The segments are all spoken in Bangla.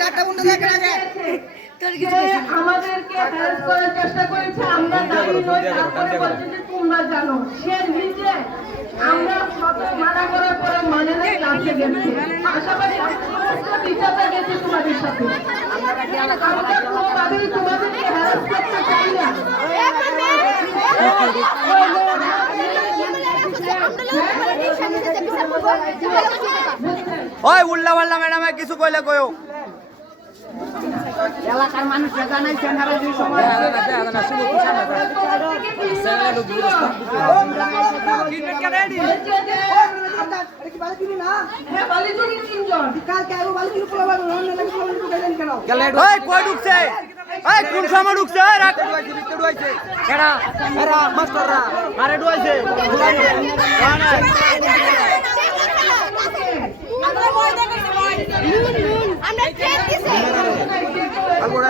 চারটা বন্ধু দেখে আগে যে আমাদেরকে হ্যারাস করার চেষ্টা করেছে আমরা দাঁড়িয়ে নই তারপরে বলছে যে তোমরা জানো সে নিজে আমরা শত মানা করার পরে মানে না ক্লাসে গেছে। পাশাপাশি টিচাররা গেছে তোমাদের সাথে। আমরা কোনোভাবেই তোমাদেরকে হ্যারাস করতে চাই না। ওই উল্লা পাল্লা ম্যাডামে কিছু কইলে কয়ও এলাকার মানুষ জানাইছেন হারা দুই সময় যে হ্যাঁ ঢুকছে? ওই কোন সময় ঢুকছে? মাস্টাররা। আরে ডুয়াইছে আমরা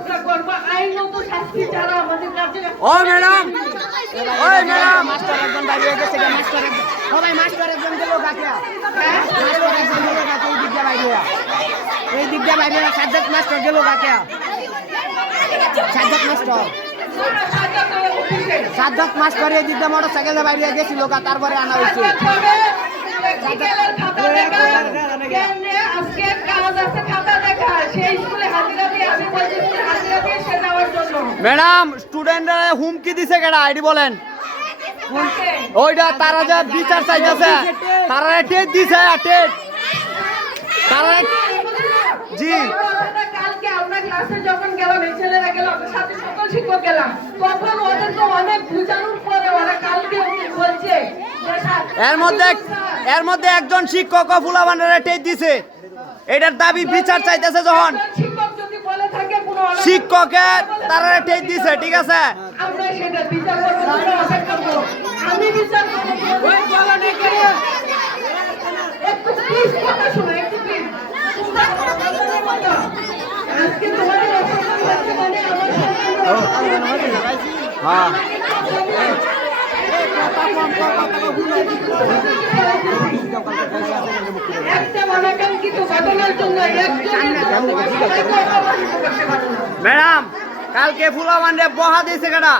যত যোগ্য শাস্তির ব্যবস্থা করব আইনত শাস্তি ছাড়া আমাদের কাছে ও ম্যাডাম! ওই ম্যাডাম মাস্টার একজন বাইরে হয়ে গেছে মাস্টার একজন সবাই মাস্টার একজন গেল কাকিয়া মাস্টার একজন গেল কাকে এই দিকটা বাইরে এই দিকটা বাইরে সাজ্জাদ মাস্টার গেল কাকিয়া সাজ্জাদ মাস্টার। সাজ্জাদ মাস্টার এই দিকটা মোটর সাইকেলে বাইরে গেছিল তারপরে আনা হয়েছে। ম্যাডাম স্টুডেন্টরা হুমকি দিছে কেডা? আইডি বলেন। ওইটা তারা যে বিচার চাইতেছে তারা টেট দিছে টেট তারা জি। কালকে আমরা ক্লাসে যখন গেলাম এই ছেলেরা গেল আমাদের সাথে সকল শিক্ষক গেলাম। তখন ওদেরকে অনেক বুঝানোর পরে ওরা কালকে বলছে এর মধ্যে এর মধ্যে একজন শিক্ষক ফুলাবান্ডারে টেট দিছে। এটার দাবি বিচার চাইতেছে যখন। শিক্ষকের তারা ঠিক দিছে ঠিক আছে? হ্যাঁ। ম্যাডাম, কালকে ফুলাবান্ডে বহা কেডা?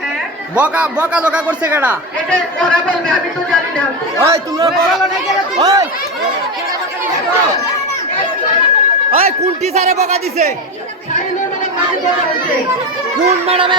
হ্যাঁ বকা বকা জকা করছে না ওই, তোমরা কোন টিচারে বকা দিছে? কোন ম্যাডামে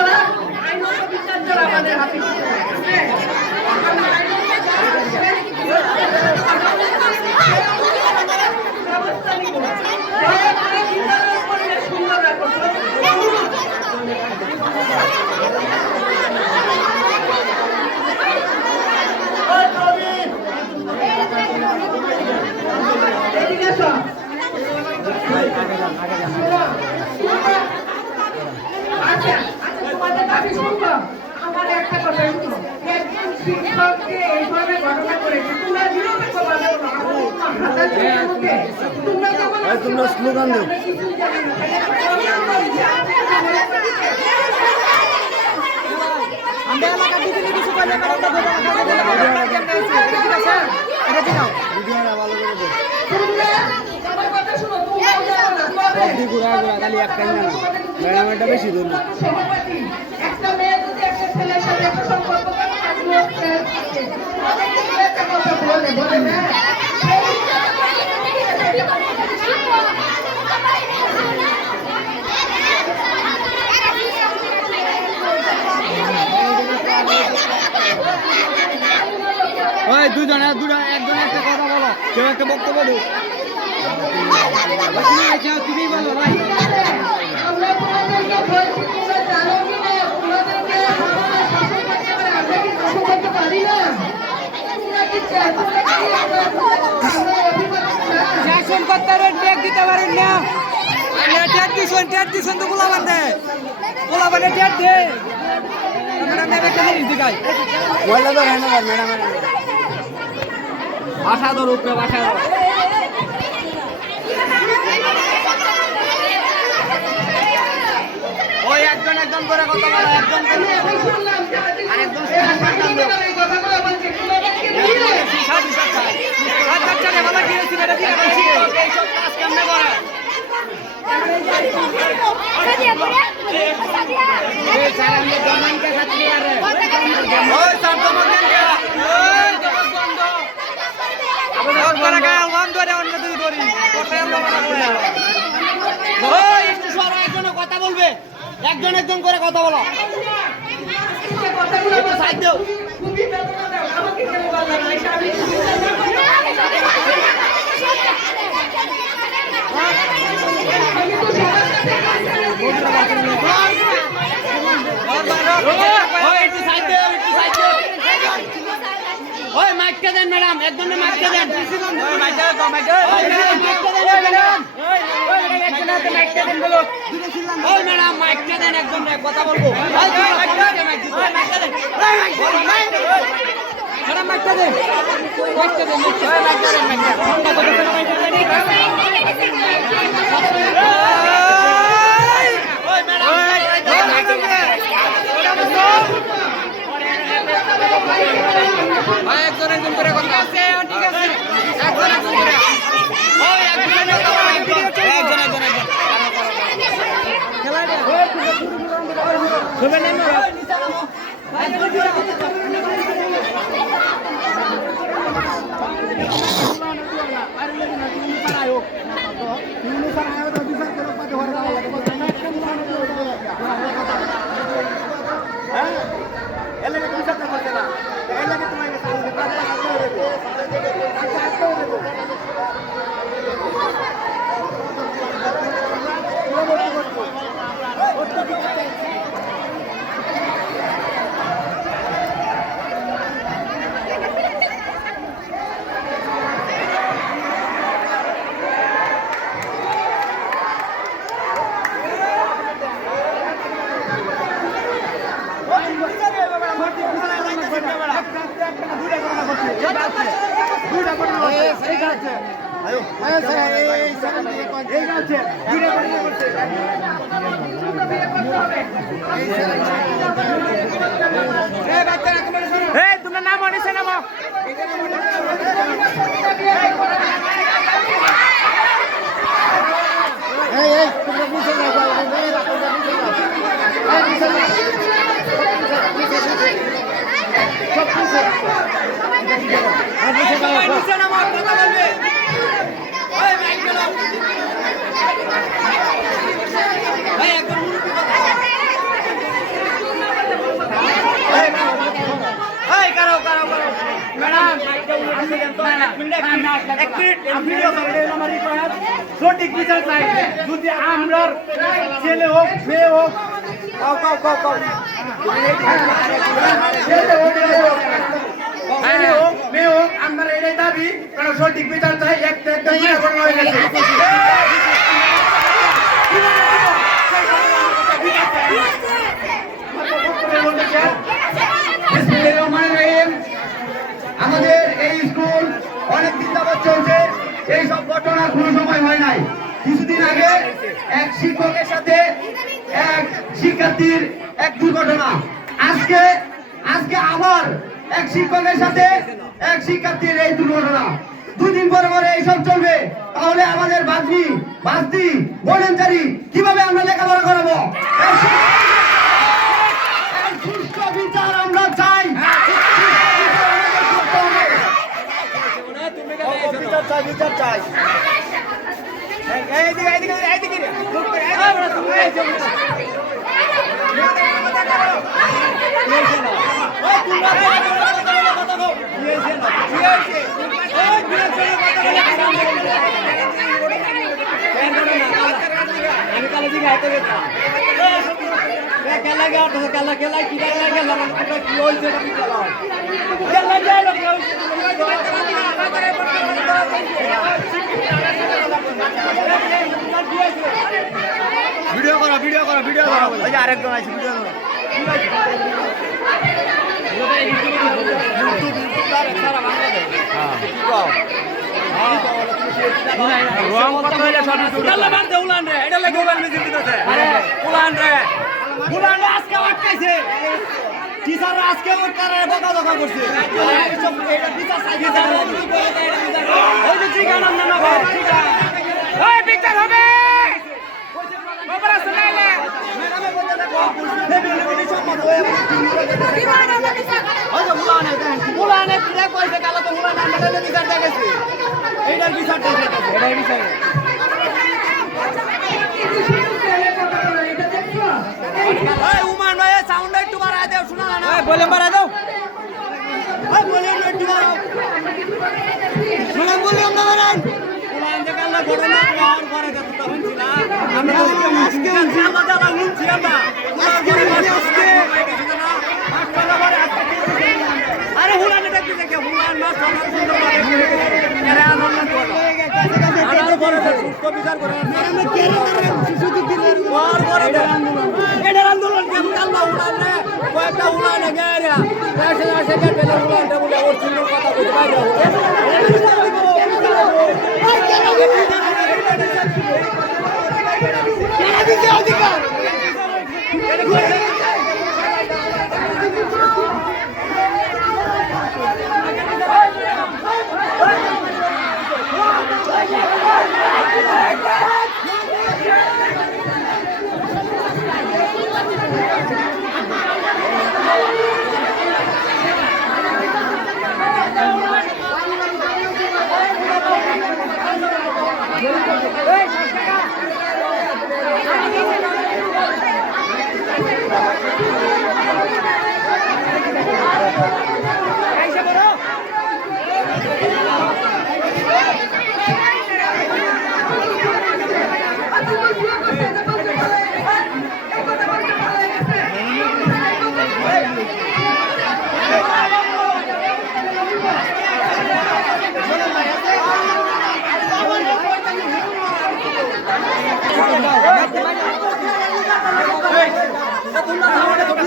বিচার করা আমাদের হাতে। হ্যাঁ। আমরা আইনত ব্যবস্থা নিব। দয়া করে বিদ্যালয়ের পরিবেশ সুন্দর রাখো। এদিকে এসো। আচ্ছা, আচ্ছা, তোমাদের দাবি শুনব। আমার একটা কথা শুনো। একজন শিক্ষককে এইভাবে ঘটনা করেছে, তোমরা নিরপেক্ষভাবে বলো। আমার কোনো হাতার জন্য মুখে। তোমরা যখন তোমরা স্লোগান দাও। আমরা কিছুই জানি না। আমরা এলাকার দিকে কিছু করলে ম্যাডামটা ধরে রাখা যাবে না, ম্যাডামটা কেমনে আছে? এটা ঠিক আছে? এটা ঠিক তোমরা আমার কথা শুনো, তোমরা জানো না, তবে ম্যাডামেরটা বেশি দূর না একটা সম্পর্ক আগ্রহ থাকে, তবে কিন্তু একটা কথা বলে, বলে না? Thank you. দুজনে দুজন একজন একটা কথা বলো। কেউ একটা বক্তব্য দিও তুমি বলো ভাই। শাসন করতে ট্যাগ দিতে পারেন না। ট্যাগ দিছেন ট্যাগ দিছেন তো গোলা বান্ধে গোলা বান্ধে ট্যাগ দে। ম্যাডাম একটা জিনিস ম্যাডাম ভাষা ধর উপরে ধর ওই একজন একজন করে কথা বলো একজন করে আরেকজন এইসব কাজ কেমনে করে সাদিয়া করে সাদিয়া এই স্যার আমি জমানকে ছাত্রী আরে ওই সার তোমার কেন গেলা ওই তোমার বন্ধ আবার করে গায় ওয়ান ধরে অন্য দুই ধরি কোথায় আমরা মারা করে ওই একটু সবাই একজন কথা বলবে। একজন একজন করে কথা বলো। সাইড দাও খুবই বেদনা দাও আমাকে কেন বললাম না এটা আমি আমি তো সবার সাথে ওই একটু সাইড দাও একটু সাইড দাও ওই মাইকটা দেন ম্যাডাম একজনের মাইকটা দেন ওই ম্যাডাম মাইকটা দেন একজন কথা বলব ম্যাডাম মাইকটা দেন মাইকটা দেন মাইকটা দেন মাইকটা ওই ম্যাডাম ওই মাইকটা দেন ভাই একজন একজন করে কথা আছে ঠিক আছে একজন একজন করে ওই একজন কথা বলো একজন একজন একজন এই নিচে নামো কথা বলবে ওই মাইক চালাও এই একজন মুরব্বি কথা এই কারও কারও কারও ম্যাডাম এক মিনিট ভিডিও আমার রিকোয়ার সঠিক বিচার চাই। যদি আমরা ছেলে হোক মেয়ে হোক ছেলে হোক মেয়ে হোক আমরা এটাই দাবি। কারণ সঠিক বিচার চাই একটা একটা হয়ে গেছে বিসমিল্লাহিররহমানিররহিম। আমাদের এই স্কুল অনেক দিন যাবৎ চলছে এই ঘটনা কোনো সময় হয় নাই। কিছুদিন আগে এক শিক্ষকের সাথে এক শিক্ষার্থীর এক দুর্ঘটনা। আজকে আজকে আবার এক শিক্ষকের সাথে এক শিক্ষার্থীর এই দুর্ঘটনা। দুদিন পরে পরে এইসব চলবে। তাহলে আমাদের বাজনি বাস্তি বলেনচারি কীভাবে আমরা লেখাপড়া করাবো? সুষ্ঠু বিচার আমরা চাই বিচার চাই আমি কালে দিকে হাতে গেলাম ভিডিও করো ভিডিও করো ভিডিও করো। ওই যে আরেকজন আছে ভিডিও করো। মারতে উলান রে। এটা লাগে উলান উলান রে। রে আজকে আটকাইছে টিচার আজকে ওটারে বকা বকা করছে বিচার হবে মুলানে কইছে কালো তো মুলানে বিচার দেখেছি এইটার বিচার দেখেছে এটাই বিচার এই উমান ভাই সাউন্ড একটু বাড়ায় দাও শোনা না এই বলে বাড়ায় দাও এই বলে একটু বাড়াও শোনা বলে আমরা বাড়াই উমান যে কাল্লা বড় না আর করে কত তো শুনছি না আমরা তো আজকে আল্লাহ তাআলা উমান বড় আজকে আরে হুলানে দেখে হুলান মাছ সবার সুন্দর করে আনন্দ করে আনার পরে সুস্থ বিচার করে আমরা কে শিশু দিন পর পরে এটার আন্দোলন কেন কাল্লা উড়ালে কয়েকটা কথা বলতে বাইরে এই যা এই তোকে যা ফুলান জায়গায় এই ছাড়ে ধর যাও যাও যাও হ্যাঁ দিয়ে বিচার আইবে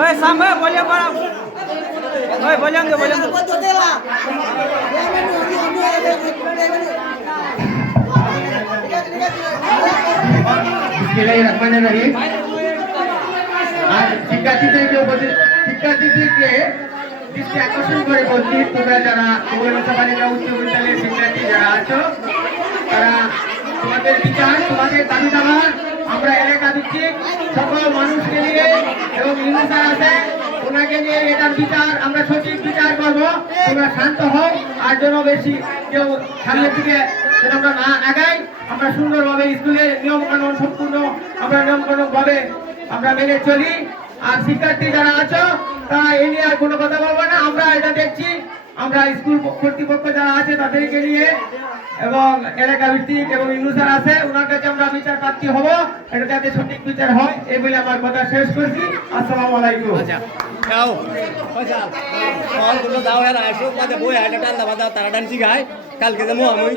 ওই সামনে বলে পড়া। ওই বলেন দে বলেন দে শিক্ষার্থীদেরকে শিক্ষার্থীদেরকে দৃষ্টি আকর্ষণ করে বলছি, তোমরা যারা মৌলানা বালিকা উচ্চ বিদ্যালয়ের শিক্ষার্থী যারা আছো, তারা তোমাদের বিচার, তোমাদের দাবি দাবা আমরা এলাকা দিচ্ছি সকল মানুষকে নিয়ে এবং ইউনিসার আছে, ওনাকে নিয়ে এটার বিচার, আমরা সঠিক বিচার করব। তোমরা শান্ত হও, আর যেন বেশি কেউ সামনের দিকে যেন আমরা না আগাই, আমরা সুন্দরভাবে স্কুলের নিয়ম কানুন সম্পূর্ণ, আমরা নিয়ম কানুন ভাবে আমরা মেনে চলি। আর শিক্ষার্থী যারা আছো, তারা এ নিয়ে আর কোনো কথা বলব না। আমরা এটা দেখছি। আমরা স্কুল কর্তৃপক্ষ যারা আছে, তাদেরকে নিয়ে এবং এলাকা ভিত্তিক এবং ইউজার আছে ওনার কাছে আমরা বিচার প্রার্থী হব। এটা যাতে সঠিক বিচার হয়, এই বলে আমার কথা শেষ করছি। আসসালাম আলাইকুম। কল দুটো দাও হ্যাঁ আসো। বাদে বই গায় কালকে যেন আমি